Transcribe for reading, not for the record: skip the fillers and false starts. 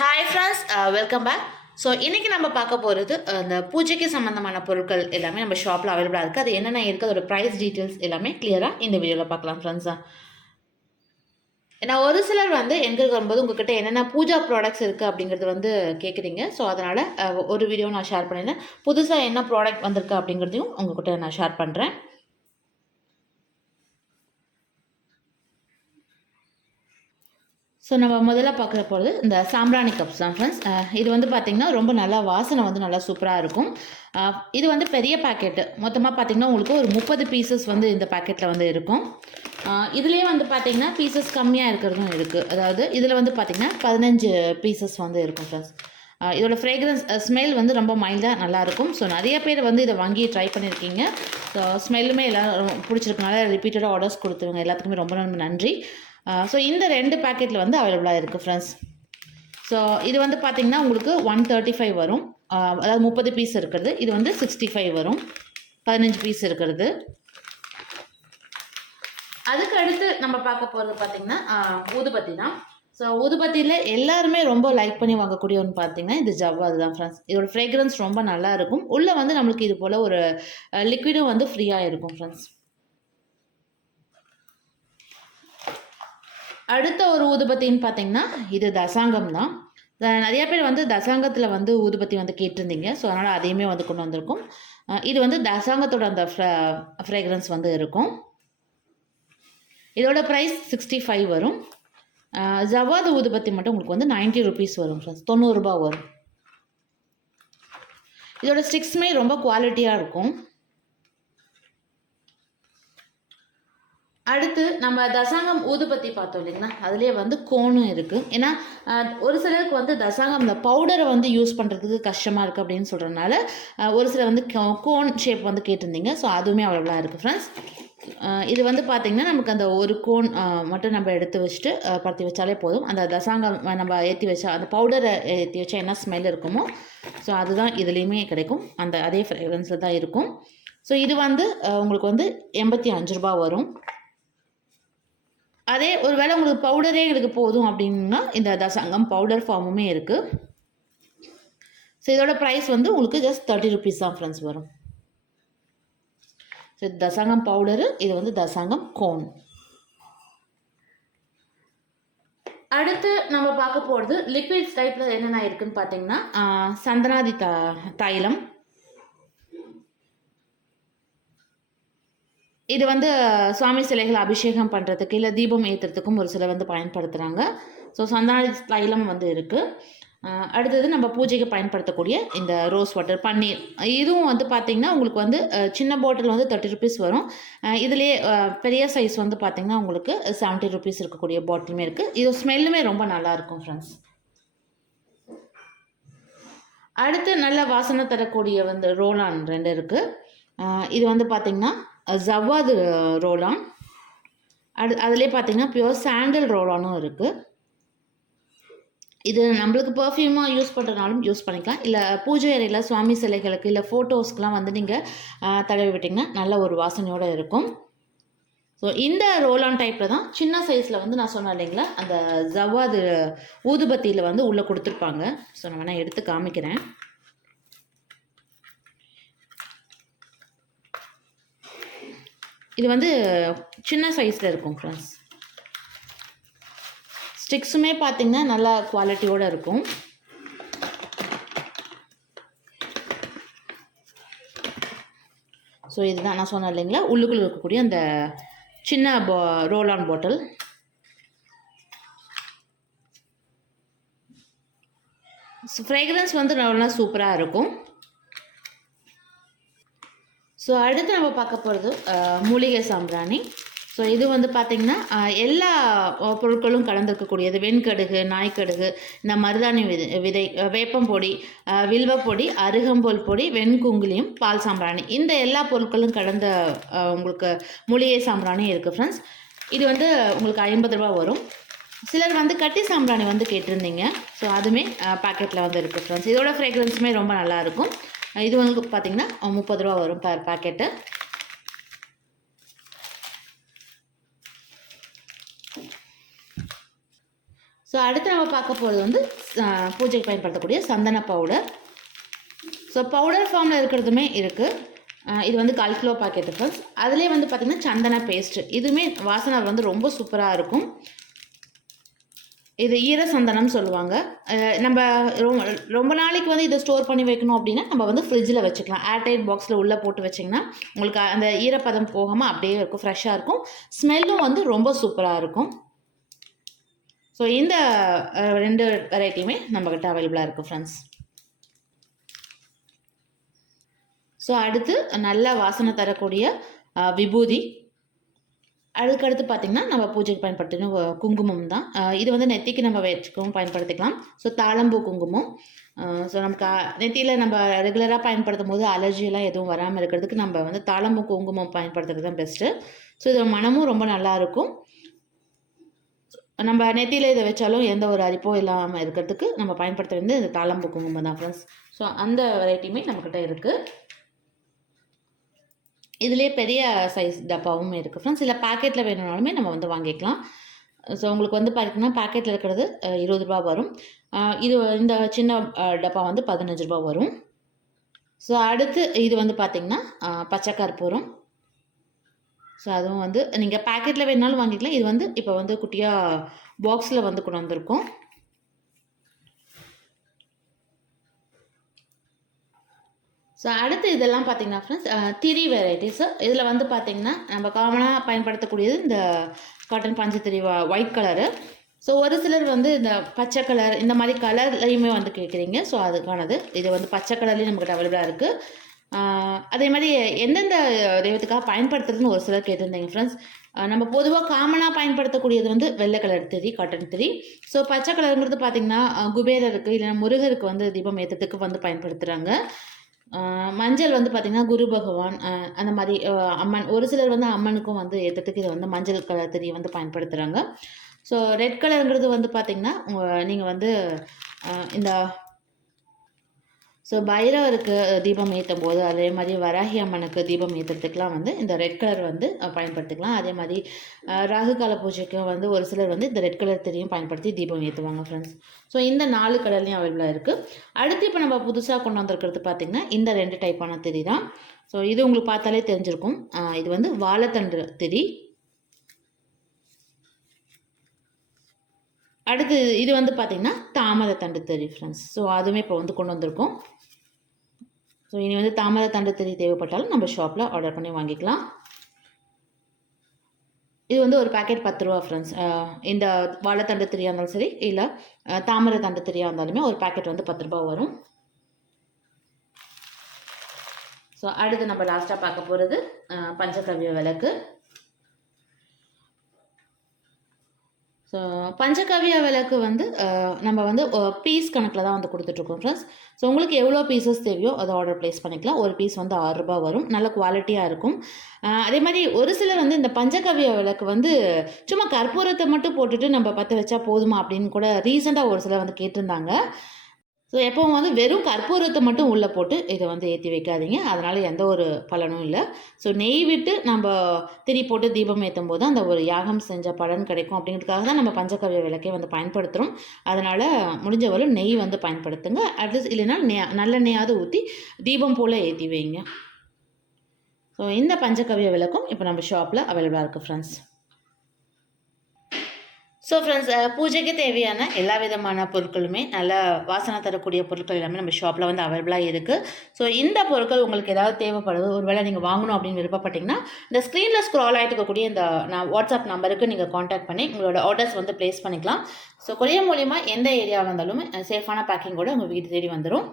Hi friends, welcome back. So இன்றைக்கி நம்ம பார்க்க போகிறது அந்த பூஜைக்கு சம்மந்தமான பொருட்கள் எல்லாமே நம்ம ஷாப்பில் அவைலபிளாக இருக்குது. அது என்னென்ன இருக்குது, அதோட ப்ரைஸ் டீட்டெயில்ஸ் எல்லாமே கிளியராக இந்த வீடியோவில் பார்க்கலாம் ஃப்ரெண்ட்ஸா. ஏன்னா ஒரு சிலர் வந்து எங்களுக்கு வரும்போது உங்ககிட்ட என்னென்ன பூஜா ப்ராடக்ட்ஸ் இருக்குது அப்படிங்கிறது வந்து கேட்குறீங்க. ஸோ அதனால் ஒரு வீடியோ நான் ஷேர் பண்ணியிருந்தேன். புதுசாக என்ன ப்ராடக்ட் வந்திருக்கு அப்படிங்கிறதையும் உங்கள்கிட்ட நான் ஷேர் பண்ணுறேன். ஸோ நம்ம முதல்ல பார்க்குற போகிறது இந்த சாம்பிராணி கப்ஸ் தான் ஃப்ரெண்ட்ஸ். இது வந்து பார்த்திங்கன்னா ரொம்ப நல்லா வாசனை வந்து நல்லா சூப்பராக இருக்கும். இது வந்து பெரிய பேக்கெட்டு, மொத்தமாக பார்த்திங்கன்னா உங்களுக்கு ஒரு 30 பீசஸ் வந்து இந்த பேக்கெட்டில் வந்து இருக்கும். இதுலேயே வந்து பார்த்திங்கன்னா பீசஸ் கம்மியாக இருக்கிறதும் இருக்குது. அதாவது இதில் வந்து பார்த்திங்கன்னா 15 பீசஸ் வந்து இருக்கும் ஃப்ரெண்ட்ஸ். இதோட ஃப்ரேக்ரன்ஸ் ஸ்மெல் வந்து ரொம்ப மைல்டாக நல்லாயிருக்கும். ஸோ நிறைய பேர் வந்து இதை வாங்கி ட்ரை பண்ணியிருக்கீங்க. ஸோ ஸ்மெல்லுமே எல்லோரும் பிடிச்சிருக்கனால ரிப்பீட்டடாக ஆர்டர்ஸ் கொடுத்துருங்க. எல்லாத்துக்குமே ரொம்ப ரொம்ப நன்றி. ஸோ இந்த 2 பேக்கெட்டில் வந்து அவைலபிளாக இருக்குது ஃப்ரெண்ட்ஸ். ஸோ இது வந்து பார்த்திங்கன்னா உங்களுக்கு 135 வரும். அதாவது 30 பீஸ் இருக்கிறது. இது வந்து 65 வரும், 15 பீஸ் இருக்கிறது. அதுக்கு அடுத்து நம்ம பார்க்க போகிறது பார்த்திங்கன்னா ஊதுபத்தி தான். ஸோ ஊதுபத்தியில் எல்லாருமே ரொம்ப லைக் பண்ணி வாங்கக்கூடிய ஒன்று பார்த்திங்கன்னா இது ஜவ்வாது தான் ஃப்ரெண்ட்ஸ். இதோட ஃப்ரேக்ரன்ஸ் ரொம்ப நல்லா இருக்கும். உள்ளே வந்து நம்மளுக்கு இது போல் ஒரு லிக்விடும் வந்து ஃப்ரீயாக இருக்கும் ஃப்ரெண்ட்ஸ். அடுத்த ஒரு ஊதுபத்தின்னு பார்த்தீங்கன்னா இது தசாங்கம் தான். நிறைய பேர் வந்து தசாங்கத்தில் வந்து ஊதுபத்தி வந்து கேட்டிருந்தீங்க. ஸோ அதனால் அதையுமே வந்து கொண்டு வந்திருக்கும். இது வந்து தசாங்கத்தோட அந்த ஃப்ரேக்ரன்ஸ் வந்து இருக்கும். இதோட ப்ரைஸ் 65 வரும். ஜவ்வாது ஊதுபத்தி மட்டும் உங்களுக்கு வந்து 90 ருபீஸ் வரும் ஃப்ரெண்ட்ஸ், 90 ரூபா வரும். இதோட ஸ்டிக்ஸுமே ரொம்ப குவாலிட்டியாக இருக்கும். அடுத்து நம்ம தசாங்கம் ஊதுபத்தி பார்த்தோம் இல்லைங்களா, அதுலேயே வந்து கோனும் இருக்குது. ஏன்னா ஒரு சிலருக்கு வந்து தசாங்கம் இந்த பவுடரை வந்து யூஸ் பண்ணுறதுக்கு கஷ்டமாக இருக்குது அப்படின்னு சொல்கிறதுனால ஒரு சிலர் வந்து கோன் ஷேப் வந்து கேட்டிருந்தீங்க. ஸோ அதுவுமே அவ்வளோலாம் இருக்குது ஃப்ரெண்ட்ஸ். இது வந்து பார்த்திங்கன்னா நமக்கு அந்த ஒரு கோன் மட்டும் நம்ம எடுத்து வச்சுட்டு படுத்தி வச்சாலே போதும். அந்த தசாங்கம் நம்ம ஏற்றி வச்சா, அந்த பவுடரை ஏற்றி வச்சா என்ன ஸ்மெல் இருக்குமோ ஸோ அதுதான் இதுலேயுமே கிடைக்கும். அந்த அதே ஃப்ரேக்ரன்ஸில் தான் இருக்கும். ஸோ இது வந்து உங்களுக்கு வந்து 85 ரூபா வரும். அதே ஒரு வேளை உங்களுக்கு பவுடரே எங்களுக்கு போதும் அப்படின்னா இந்த தசாங்கம் பவுடர் ஃபார்முமே இருக்குது. ஸோ இதோட ப்ரைஸ் வந்து உங்களுக்கு ஜஸ்ட் 30 ருபீஸ் தான் ஃப்ரெண்ட்ஸ் வரும். ஸோ தசாங்கம் பவுடரு, இது வந்து தசாங்கம் கோன். அடுத்து நம்ம பார்க்க போகிறது லிக்விட்ஸ் டைப்பில் என்னென்ன இருக்குதுன்னு பார்த்தீங்கன்னா சந்தனாதி தைலம். இது வந்து சுவாமி சிலைகள் அபிஷேகம் பண்ணுறதுக்கு இல்லை தீபம் ஏற்றுறதுக்கும் ஒரு சிலர் வந்து பயன்படுத்துகிறாங்க. ஸோ சந்தனாதி தைலம் வந்து இருக்குது. அடுத்தது நம்ம பூஜைக்கு பயன்படுத்தக்கூடிய இந்த ரோஸ் வாட்டர், பன்னீர், இதுவும் வந்து பார்த்திங்கன்னா உங்களுக்கு வந்து சின்ன பாட்டில் வந்து 30 ருபீஸ் வரும். இதுலேயே பெரிய சைஸ் வந்து பார்த்திங்கன்னா உங்களுக்கு 70 ருபீஸ் இருக்கக்கூடிய பாட்டிலுமே இருக்குது. இது ஸ்மெல்லுமே ரொம்ப நல்லாயிருக்கும் ஃப்ரெண்ட்ஸ். அடுத்து நல்ல வாசனை தரக்கூடிய வந்து ரோலான் 2 இருக்குது. இது வந்து பார்த்திங்கன்னா ஜவ்வாது ரோலான். அதுலேயே பார்த்திங்கன்னா பியூர் சாண்டல் ரோலானும் இருக்குது. இது நம்மளுக்கு பர்ஃப்யூமாக யூஸ் பண்ணுறதுனாலும் யூஸ் பண்ணிக்கலாம். இல்லை பூஜை அறையில் சுவாமி சிலைகளுக்கு இல்லை ஃபோட்டோஸ்க்கெலாம் வந்து நீங்கள் தடவி விட்டிங்கன்னா நல்ல ஒரு வாசனையோடு இருக்கும். ஸோ இந்த ரோலான் டைப்பில் தான் சின்ன சைஸில் வந்து நான் சொன்னேன் இல்லைங்களா, அந்த ஜவ்வாது ஊதுபத்தியில் வந்து உள்ளே கொடுத்துருப்பாங்க. ஸோ நான் வேணால் எடுத்து காமிக்கிறேன். இது வந்து சின்ன சைஸில் இருக்கும் ஃப்ரெண்ட்ஸ். ஸ்டிக்ஸுமே பார்த்திங்கன்னா நல்லா குவாலிட்டியோடு இருக்கும். ஸோ இதுதான் நான் சொன்னேன் இல்லைங்களா, உள்ளுக்குள்ளே இருக்கக்கூடிய அந்த சின்ன ரோலான் பாட்டில். ஃப்ரேக்ரன்ஸ் வந்து நல்லா சூப்பராக இருக்கும். ஸோ அடுத்து நம்ம பார்க்க போகிறது மூலிகை சாம்பிராணி. ஸோ இது வந்து பார்த்திங்கன்னா எல்லா பொருட்களும் கலந்துருக்கக்கூடியது. வெண்கடுகு, நாய்க்கடுகு, இந்த மருதாணி விதை, வேப்பம்பொடி, வில்வப்பொடி, அருகம்புல் பொடி, வெண்குங்குலியம், பால் சாம்பிராணி, இந்த எல்லா பொருட்களும் கலந்த உங்களுக்கு மூலிகை சாம்பிராணி இருக்குது ஃப்ரெண்ட்ஸ். இது வந்து உங்களுக்கு 50 ரூபா வரும். சிலர் வந்து கட்டி சாம்பிராணி வந்து கேட்டிருந்தீங்க. ஸோ அதுவுமே பேக்கெட்டில் வந்து இருக்குது ஃப்ரெண்ட்ஸ். இதோட ஃப்ரேக்ரன்ஸுமே ரொம்ப நல்லாயிருக்கும். இது வந்து பார்த்திங்கன்னா 30 ரூபா வரும் பர் பேக்கெட்டு. ஸோ அடுத்து நம்ம பார்க்க போகிறது வந்து பூஜைக்கு பயன்படுத்தக்கூடிய சந்தன பவுடர். ஸோ பவுடர் ஃபார்மில் இருக்கிறதுமே இருக்குது. இது வந்து 1/4 கிலோ பாக்கெட்டு ஃப்ரெண்ட்ஸ். அதுலேயே வந்து பார்த்திங்கன்னா சந்தன பேஸ்ட்டு, இதுவுமே வாசனை வந்து ரொம்ப சூப்பராக இருக்கும். இது ஈர சந்தனம் சொல்லுவாங்க. நம்ம ரொம்ப நாளைக்கு வந்து இதை ஸ்டோர் பண்ணி வைக்கணும் அப்படின்னா நம்ம வந்து ஃப்ரிட்ஜில் வச்சுக்கலாம். ஏர்டைட் பாக்ஸில் உள்ளே போட்டு வச்சிங்கன்னா உங்களுக்கு அந்த ஈரப்பதம் போகாமல் அப்படியே இருக்கும், ஃப்ரெஷ்ஷாக இருக்கும். ஸ்மெல்லும் வந்து ரொம்ப சூப்பராக இருக்கும். ஸோ இந்த 2 வெரைட்டியுமே நம்மக்கிட்ட அவைலபிளாக இருக்குது ஃப்ரெண்ட்ஸ். ஸோ அடுத்து நல்ல வாசனை தரக்கூடிய விபூதி. அதுக்கடுத்து பார்த்திங்கன்னா நம்ம பூஜைக்கு பயன்படுத்தின குங்குமம் தான். இது வந்து நெத்திக்கு நம்ம வச்சுக்கவும் பயன்படுத்திக்கலாம். ஸோ தாழம்பூ குங்குமம். ஸோ நமக்கு நெத்தியில் நம்ம ரெகுலராக பயன்படுத்தும் போது அலர்ஜியெல்லாம் எதுவும் வராமல் இருக்கிறதுக்கு நம்ம வந்து தாழம்பூ குங்குமம் பயன்படுத்துறது தான் பெஸ்ட்டு. ஸோ இது மனமும் ரொம்ப நல்லாயிருக்கும். நம்ம நெத்தியில் இதை வச்சாலும் எந்த ஒரு அரிப்போ இல்லாமல் இருக்கிறதுக்கு நம்ம பயன்படுத்த வேண்டியது இந்த தாழம்பூ குங்குமம் தான் ஃப்ரெண்ட்ஸ். ஸோ அந்த வெரைட்டியுமே நம்மக்கிட்ட இருக்குது. இதுலேயே பெரிய சைஸ் டப்பாவும் இருக்குது ஃப்ரெண்ட்ஸ். இல்லை பேக்கெட்டில் வேணும்னாலுமே நம்ம வந்து வாங்கிக்கலாம். ஸோ உங்களுக்கு வந்து பார்த்திங்கன்னா பேக்கெட்டில் இருக்கிறது 20 ரூபா வரும். இந்த சின்ன டப்பா வந்து 15 ரூபா வரும். ஸோ அடுத்து இது வந்து பார்த்திங்கன்னா பச்சை கற்பூரம். ஸோ அதுவும் வந்து நீங்கள் பேக்கெட்டில் வேணுனாலும் வாங்கிக்கலாம். இது வந்து இப்போ வந்து குட்டியாக பாக்ஸில் வந்து கொண்டு வந்திருக்கோம். ஸோ அடுத்து இதெல்லாம் பார்த்திங்கன்னா ஃப்ரெண்ட்ஸ் திரி வெரைட்டிஸு. இதில் வந்து பார்த்திங்கன்னா நம்ம காமனாக பயன்படுத்தக்கூடியது இந்த காட்டன் பஞ்சு ஒயிட் கலரு. ஸோ ஒரு சிலர் வந்து இந்த பச்சை கலர் இந்த மாதிரி கலர்லையுமே வந்து கேட்குறீங்க. ஸோ அதுக்கானது இது வந்து பச்சை கலர்லேயும் நம்மக்கிட்ட அவைலபிளாக இருக்குது. அதே மாதிரி எந்தெந்த தெய்வத்துக்காக பயன்படுத்துறதுன்னு ஒரு சிலர் கேட்டிருந்தீங்க ஃப்ரெண்ட்ஸ். நம்ம பொதுவாக காமனாக பயன்படுத்தக்கூடியது வந்து வெள்ளை கலர் திரி, காட்டன் திரி. ஸோ பச்சை கலருங்கிறது பார்த்திங்கன்னா குபேரருக்கு இல்லைன்னா முருகருக்கு வந்து தீபம் ஏற்றத்துக்கு வந்து பயன்படுத்துகிறாங்க. மஞ்சள் வந்து பார்த்திங்கன்னா குரு பகவான் அந்த மாதிரி அம்மன், ஒரு சிலர் வந்து அம்மனுக்கும் வந்து ஏற்றத்துக்கு இதை வந்து மஞ்சள் கலர் திரியை வந்து பயன்படுத்துகிறாங்க. ஸோ ரெட் கலருங்கிறது வந்து பார்த்திங்கன்னா நீங்கள் வந்து இந்த ஸோ பைரவருக்கு தீபம் ஏற்றும் போது அதே மாதிரி வராகி அம்மனுக்கு தீபம் ஏற்றுறதுக்கெலாம் வந்து இந்த ரெட் கலர் வந்து பயன்படுத்திக்கலாம். அதே மாதிரி ராகு கால பூஜைக்கும் வந்து ஒரு சிலர் வந்து இந்த ரெட் கலர் திரியும் பயன்படுத்தி தீபம் ஏற்றுவாங்க ஃப்ரெண்ட்ஸ். ஸோ இந்த 4 கலர்லேயும் அவைலபிளாக இருக்குது. அடுத்து இப்போ நம்ம புதுசாக கொண்டு வந்திருக்கிறது பார்த்திங்கன்னா இந்த 2 டைப்பான திரி தான். ஸோ இது உங்களுக்கு பார்த்தாலே தெரிஞ்சிருக்கும். இது வந்து வாழைத்தண்டு திரி. அடுத்து இது வந்து பார்த்திங்கன்னா தாமரை தண்டு திரி ஃப்ரெண்ட்ஸ். ஸோ அதுவுமே இப்போ வந்து கொண்டு வந்திருக்கோம். ஸோ இனி வந்து தாமரை தண்டு திரி தேவைப்பட்டாலும் நம்ம ஷாப்பில் ஆர்டர் பண்ணி வாங்கிக்கலாம். இது வந்து ஒரு பேக்கெட் 10 ரூபா ஃப்ரெண்ட்ஸ். இந்த வாழைத்தண்டு திரியாக இருந்தாலும் சரி இல்லை தாமரை தண்டு திரியாக இருந்தாலுமே ஒரு பேக்கெட் வந்து 10 ரூபா வரும். ஸோ அடுத்து நம்ம லாஸ்ட்டாக பார்க்க போகிறது பஞ்சகவ்ய விளக்கு. ஸோ பஞ்சகவ்ய விளக்கு வந்து நம்ம வந்து பீஸ் கணக்கில் தான் வந்து கொடுத்துட்ருக்கோம் ஃப்ரெண்ட்ஸ். ஸோ உங்களுக்கு எவ்வளோ பீசஸ் தேவையோ அதை ஆர்டர் ப்ளேஸ் பண்ணிக்கலாம். ஒரு பீஸ் வந்து 6 ரூபா வரும். நல்ல குவாலிட்டியாக இருக்கும். அதே மாதிரி ஒரு சிலர் வந்து இந்த பஞ்சகவ்ய விளக்கு வந்து சும்மா கற்பூரத்தை மட்டும் போட்டுட்டு நம்ம பற்ற வச்சா போதுமா அப்படின்னு கூட ரீசெண்டாக ஒரு சிலர் வந்து கேட்டிருந்தாங்க. ஸோ எப்போவும் வந்து வெறும் கற்பூரத்தை மட்டும் உள்ளே போட்டு இதை வந்து ஏற்றி வைக்காதீங்க. அதனால் எந்த ஒரு பலனும் இல்லை. ஸோ நெய் விட்டு நம்ம திரி போட்டு தீபம் ஏற்றும் போது அந்த ஒரு யாகம் செஞ்ச பலன் கிடைக்கும் அப்படிங்கிறதுக்காக தான் நம்ம பஞ்சகவ்ய விளக்கை வந்து பயன்படுத்துகிறோம். அதனால் முடிஞ்சவரை நெய் வந்து பயன்படுத்துங்க. அட்லீஸ்ட் இல்லைன்னா நல்ல நெய்யாவது ஊற்றி தீபம் போல் ஏற்றி வைங்க. ஸோ இந்த பஞ்சகவ்ய விளக்கும் இப்போ நம்ம ஷாப்பில் அவைலபிளாக இருக்குது ஃப்ரெண்ட்ஸ். ஸோ ஃப்ரெண்ட்ஸ் பூஜைக்கு தேவையான எல்லா விதமான பொருட்களுமே நல்ல வாசனை தரக்கூடிய பொருட்கள் எல்லாமே நம்ம ஷாப்பில் வந்து அவைலபிளாக இருக்குது. ஸோ இந்த பொருட்கள் உங்களுக்கு ஏதாவது தேவைப்படுது, ஒருவேளை நீங்கள் வாங்கணும் அப்படின்னு விருப்பப்பட்டிங்கன்னா இந்த ஸ்க்ரீனில் ஸ்க்ரால் ஆகிட்டு இருக்கக்கூடிய இந்த வாட்ஸ்அப் நம்பருக்கு நீங்கள் காண்டாக்ட் பண்ணி உங்களோட ஆர்டர்ஸ் வந்து ப்ளேஸ் பண்ணிக்கலாம். ஸோ கொரியர் மூலிமா எந்த ஏரியாவில் இருந்தாலும் சேஃபான பேக்கிங்கோடு உங்கள் வீடு தேடி வந்துடும்.